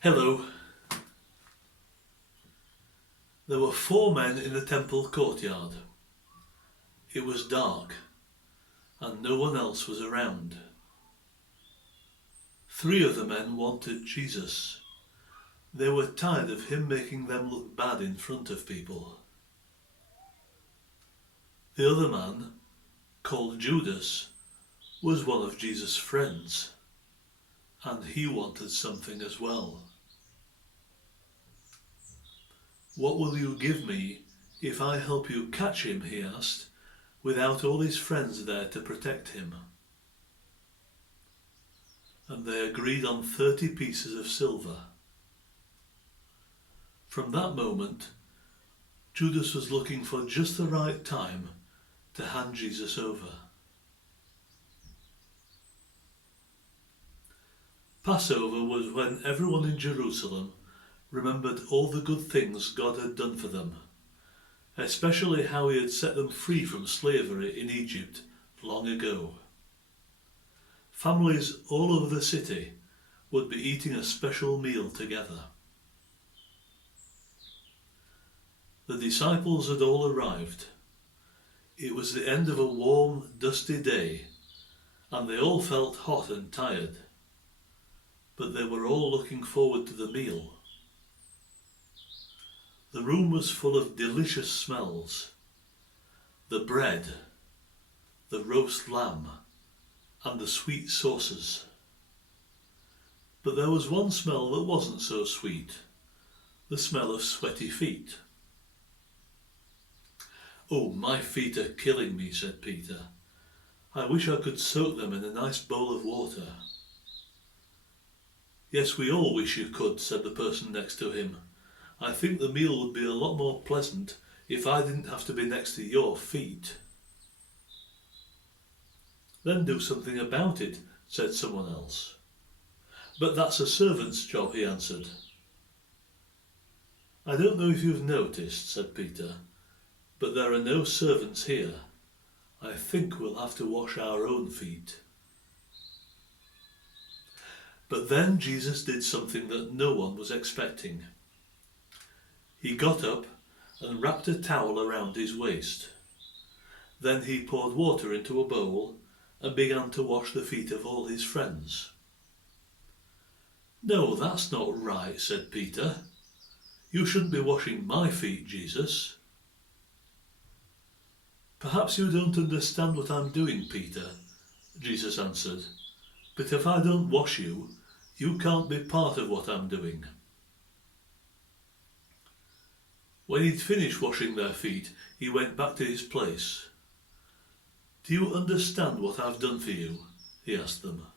Hello. There were 4 men in the temple courtyard. It was dark, and no one else was around. 3 of the men wanted Jesus. They were tired of him making them look bad in front of people. The other man, called Judas, was one of Jesus' friends, and he wanted something as well. "What will you give me if I help you catch him?" he asked, without all his friends there to protect him. And they agreed on 30 pieces of silver. From that moment, Judas was looking for just the right time to hand Jesus over. Passover was when everyone in Jerusalem remembered all the good things God had done for them, especially how he had set them free from slavery in Egypt long ago. Families all over the city would be eating a special meal together. The disciples had all arrived. It was the end of a warm, dusty day, and they all felt hot and tired, but they were all looking forward to the meal. The room was full of delicious smells: the bread, the roast lamb, and the sweet sauces. But there was one smell that wasn't so sweet: the smell of sweaty feet. "Oh, my feet are killing me," said Peter. "I wish I could soak them in a nice bowl of water." "Yes, we all wish you could," said the person next to him. "I think the meal would be a lot more pleasant if I didn't have to be next to your feet." "Then do something about it," said someone else. "But that's a servant's job," he answered. "I don't know if you've noticed," said Peter, "but there are no servants here. I think we'll have to wash our own feet." But then Jesus did something that no one was expecting. He got up and wrapped a towel around his waist. Then he poured water into a bowl and began to wash the feet of all his friends. "No, that's not right," said Peter. "You shouldn't be washing my feet, Jesus." "Perhaps you don't understand what I'm doing, Peter," Jesus answered. "But if I don't wash you, you can't be part of what I'm doing." When he'd finished washing their feet, he went back to his place. "Do you understand what I've done for you?" he asked them.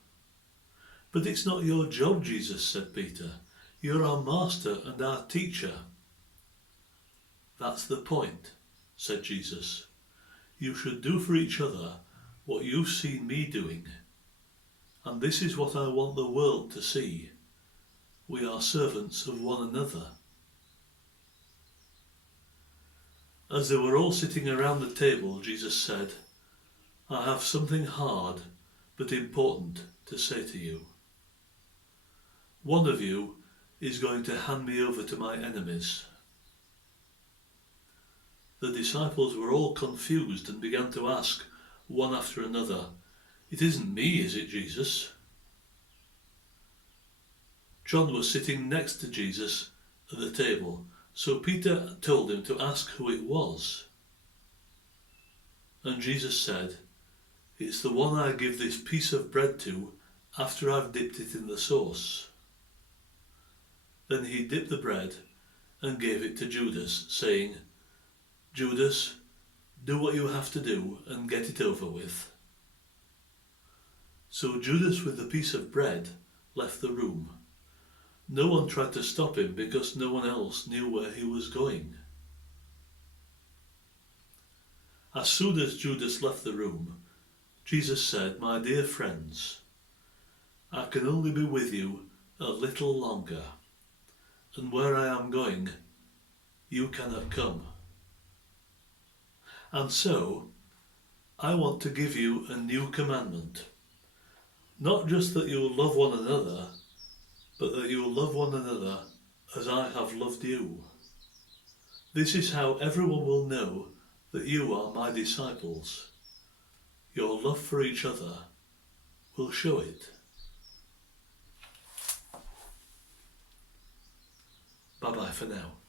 "But it's not your job, Jesus," said Peter. "You're our master and our teacher." "That's the point," said Jesus. "You should do for each other what you've seen me doing. And this is what I want the world to see. We are servants of one another." As they were all sitting around the table, Jesus said, "I have something hard but important to say to you. One of you is going to hand me over to my enemies." The disciples were all confused and began to ask, one after another, "It isn't me, is it, Jesus?" John was sitting next to Jesus at the table, so Peter told him to ask who it was. And Jesus said, "It's the one I give this piece of bread to after I've dipped it in the sauce." Then he dipped the bread and gave it to Judas, saying, "Judas, do what you have to do and get it over with." So Judas, with the piece of bread, left the room. No one tried to stop him because no one else knew where he was going. As soon as Judas left the room, Jesus said, "My dear friends, I can only be with you a little longer, and where I am going, you cannot come. And so, I want to give you a new commandment. Not just that you love one another, but that you will love one another as I have loved you. This is how everyone will know that you are my disciples. Your love for each other will show it. Bye-bye for now.